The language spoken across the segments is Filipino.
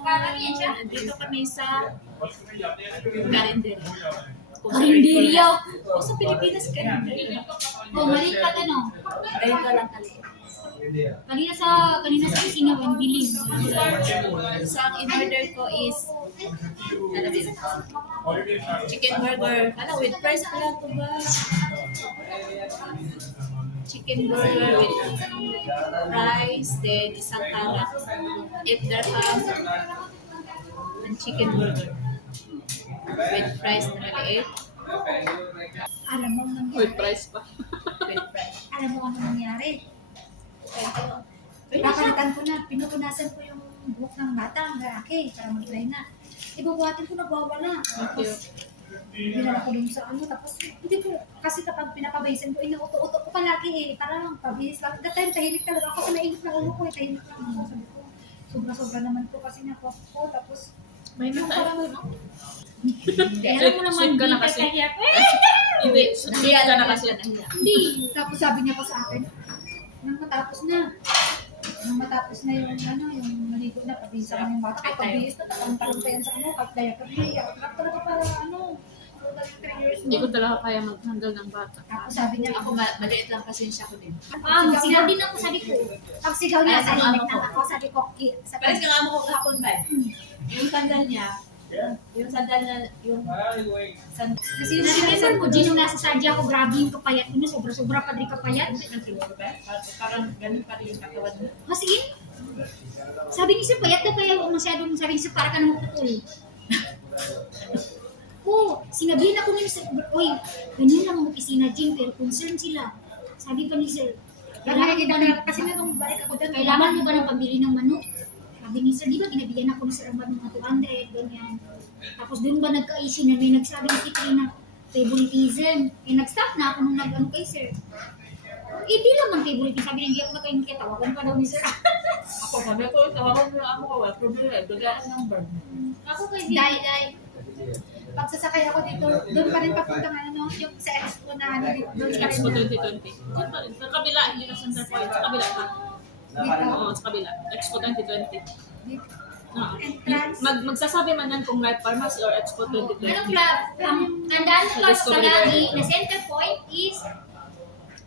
Parang yan siya. Dito kami sa Carinderia. Carinderia? O sa Pilipinas, Carinderia. Oh, maliit pa tanong. Ayun ka lang kali. Kanina sa kusina, ang bilis. So, ang in-order ko is ano din? Chicken burger. Ano, with price pala ito ba? Chicken burger with rice, then isang karak. 8 dirham. And chicken burger. With price na maliit. Alam mo ang With nangyari. price pa. With price. Alam mo ang nangyari. Pwede siya. Papalitan ko na, pinupunasan ko yung buhok ng bata, ang lalaki, para mag-dry na. Ibubuhatin ko, nagwawala. Tapos, dinala ko dun sa tapos, hindi ko, kasi kapag pinapabaysan ko, inuuto-uto ko palagi parang pabihis lang. That time, tahimik talaga ako, nainit na ulo ko tahimik lang ako. Sabi ko, sobra-sobra naman po kasi nakuha ko, tapos, May nasa mo. alam mo naman, Sweet ka na hindi kasi. kaya ko, Hindi, sweet ka na kasi. hindi. Tapos sabi niya pa sa akin, nang matapos na yung yung maligo na, pabisa ka ng bata, kahit pabihis na, talong pa yan sa kahit diaper na, iyak talaga para total 3 years Hindi ko na. talaga kaya mag-handle ng bata. Tapos sabi niya, Ako, maliit lang pasensya ko din. magsigaw din ako, sabi ko. Pag sigaw niya, Ay, sabi ano ko, ko? ako, sabi ko, sa Pares ka nga mo kung hapon ba? Yung sandal niya, yung sandal na, Kasi yung sinisan ko, Gino, nasa sadya ko, grabe yung kapayat ko, sobra-sobra pa rin kapayat. parang ganun pa rin yung katawan mo. Kasi in, sabi niya, payat na kaya masyadong, sabi niya, para ka na magpupul. Oo, sinabihin ako nila sa, oy, ganyan lang ang opisina, Jim, pero concern sila. Sabi pa ni sir, kasi na nung balik ako doon, kailangan mo ba ng pambili ng manok? Sabi ni sir, di ba binabigyan ako ng sir ang manok ng 200, ganyan. Tapos doon ba nagka-issue na may nagsabi ni Kitty na favoritism. Nag-stop na ako nung nag-ano kay sir. Di lang ng favoritism, sabi niya, hindi ako nakainkit, tawagan pa daw ni sir. Ako, sabi ko, tawagan mo lang ako, wala problema, bigyan ako number. Ako kay Dai. Pagsasakay ako dito, doon pa rin papunta yung sa expo na doon pa rin Expo na. 2020. Doon pa rin. Sa kabila, hindi na center point. Sa kabila pa. Dito. Oo, sa kabila. Expo 2020. Dito. Oo. Entrance. Magsasabi man yan kung live pharmacy or Expo 2020. Anong club? Tandaan ko Let's go palagi na center point is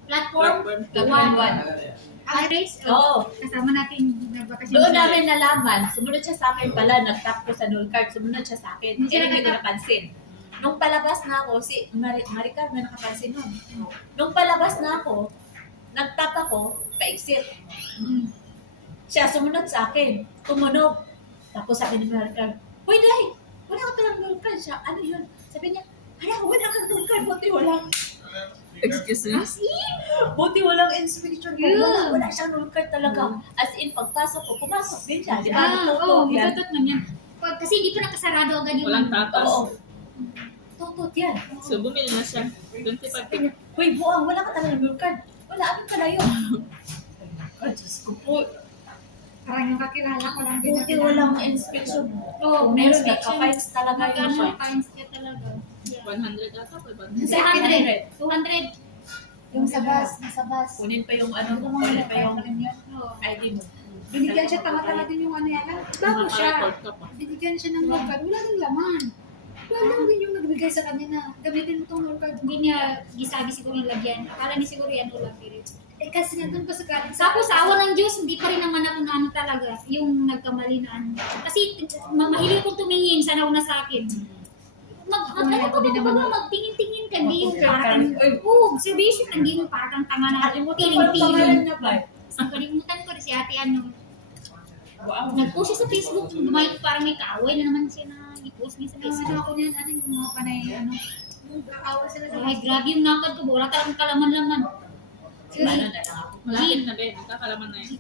platform Platform 1. Address, Oo. kasama natin nagbakasyon. Doon namin nalaman, sumunod siya sa akin pala, nag-tap ko sa null card, sumunod siya sa akin. Hindi siya Hindi ko nakatap. napansin. Nung palabas na ako, si Maricar may nakapansin nun. Nung palabas na ako, nag-tap ako, pa-exit. Siya sumunod sa akin, tumunog. Tapos sabi ni Maricar, "Hoy, Day, wala ka palang null card." Siya, ano yun? Sabi niya, "Hala, wala kang null card, buti walang." Excuse me? As in, Buti walang inspection ko. Yeah. Wala siyang null card talaga. As in, pagpasok ko, pumasok din siya. Di ba? oo, Tutot yan. matutot man yan. Kasi hindi pa nakasarado agad yung Walang Oo. tatas. Tutot yan. So, bumili na siya. 25. Hoy, buang, wala ka talaga null card. Wala, ano pala yun? Ay, Diyos ko po. Parang yung kakilala ko lang din. Buti walang inspection. Oo, Kung may meron, inspection. nagka-files talaga yun Magkano siya. ang fines niya talaga? 100 ata po. 200. 200. Yung sa bus, nasa bus. Kunin pa yung ano, Yung mga kunin pa yung Oo. ID mo. Binigyan siya, tama-tama din yung ano yan. Bago siya. Naka-record ka pa. Binigyan siya ng log card. Wala nang laman. Wala lang din yung nagbigay sa kanya na gamitin mo tong log card. Hindi niya gisabi siguro yung lagyan. Akala ni siguro yan ulang pero. Kasi nga doon pa sa galing. Tapos sa awa ng Diyos, hindi pa rin naman ako na ano talaga. Yung nagkamali na ano. Kasi mahilig kong tumingin sa nauna sa akin. Magtingin-tingin ka, hindi yung parang, observation, hindi yung parang tanga na piling-piling. niya ba? Ang kalimutan ko si ate ano, Wow. nag-post siya sa Facebook, parang may kaaway na naman siya na i-post niya sa Facebook. Ano ako niyan, ano yung mga panay, nag-aaway sila sa ay, grabe yung nakad ko, wala talagang kalaman-laman. Ano na lang ako. Malapit na Ben. Kakalaman na yun.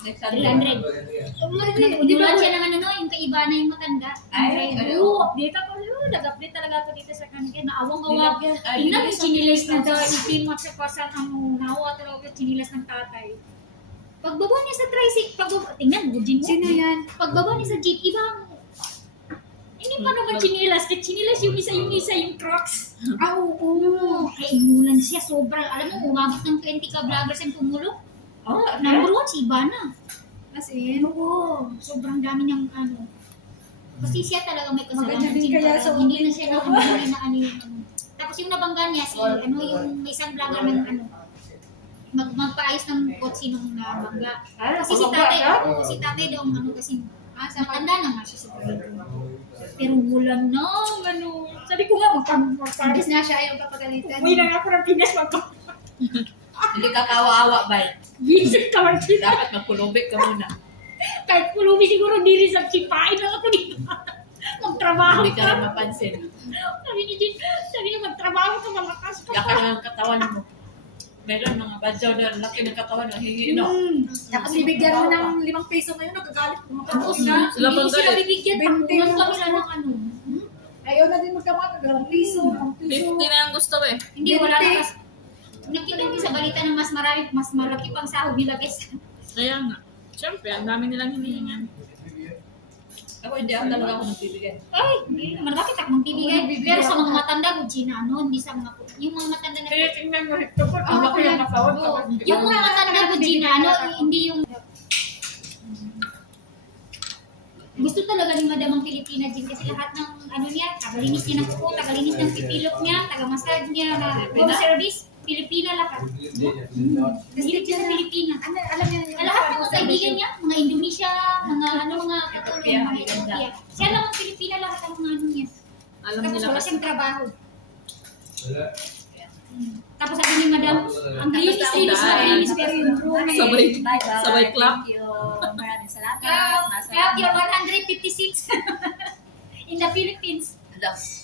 300. Nag-unulan siya ng ano, yung kaiba na yung matanda. Ay, Oo, update ako. Nag-update talaga ako dito sa kanila. Naawang-awa. Tingnan yung chinilas na daw. Yung at sa pasan ang nawa talaga chinilas ng tatay. Pagbaba niya sa tricycle, tingnan, bujin mo. Sino yan? Pagbaba niya sa jeep, ibang hindi pa naman chinilas. Kahit chinilas yung isa yung Crocs. Oo. Ay, inulan siya. Sobrang, alam mo, umabot ng 20 ka vloggers ang tumulong. Oh, Number 1, si Ivana. As in, Oo, sobrang dami niyang ano. Kasi siya talaga may kasalanan. Maganda din Jin, kaya parang sa hindi na siya nakabili na ano yung ano. Tapos yung nabangga niya, si ano yung may isang vlogger ng ano, magpaayos ng kotse nung nabangga. Kasi si tatay, oo, si tatay daw ang ano kasi sa matanda na nga siya sa pero wala na, ano. Sabi ko nga, Imbis na siya yung papagalitan. uwi na ako ng Pinas, Hindi ka kawawa, bay. Visit ka man sila. Dapat magkulubik ka muna. Kahit pulubi siguro, hindi rin sa sipain lang ako dito. Magtrabaho Hindi ka rin ka. mapansin. Sabi ni Jin, sabi niya, magtrabaho ka, malakas ka. Yaka lang ang katawan mo. Meron mga badyaw na laki ng katawan na hingi, no? Tapos bibigyan mo ng 5 piso ngayon, nagagalit mo. Tapos na, Sila hindi pang sila galit. bibigyan. 20 Takbuhan kami na ng ano. Ayaw na din magkamata, 2 piso, 1 piso. 50 na yung gusto eh. Hindi, wala na kasi. Nakita ko sa balita na mas marami, mas malaki pang sahod nila guys. Kaya nga. Siyempre, ang dami nilang hinihingan. Ako hindi ako talaga ako nagbibigay. Ay, hindi naman. Bakit ako magbibigay? Pero sa mga matanda, Gina, ano, hindi sa mga, yung mga matanda na, tingnan mo ito po. Ang laki ng katawan. Yung mga matanda, Gina, ano, hindi yung, gusto talaga ni Madam ang Pilipina din kasi lahat ng ano niya, tagalinis niya ng kuko, tagalinis ng pipilok niya, taga-massage niya, home service, Pilipina lahat. Gusto siya sa Pilipina. Alam niya yung Lahat ng mga kaibigan niya, mga Indonesia, mga katulong, mga Ethiopia. Siya lang ang Pilipina lahat ang mga ano niya. Alam Tapos nila wala kasi. siyang trabaho. Tapos sabi ni Madam, ang linis, pero yung room eh. Bye-bye. Sabay clap. Thank you. Maraming salamat. Clap your 156 in the Philippines. Alas.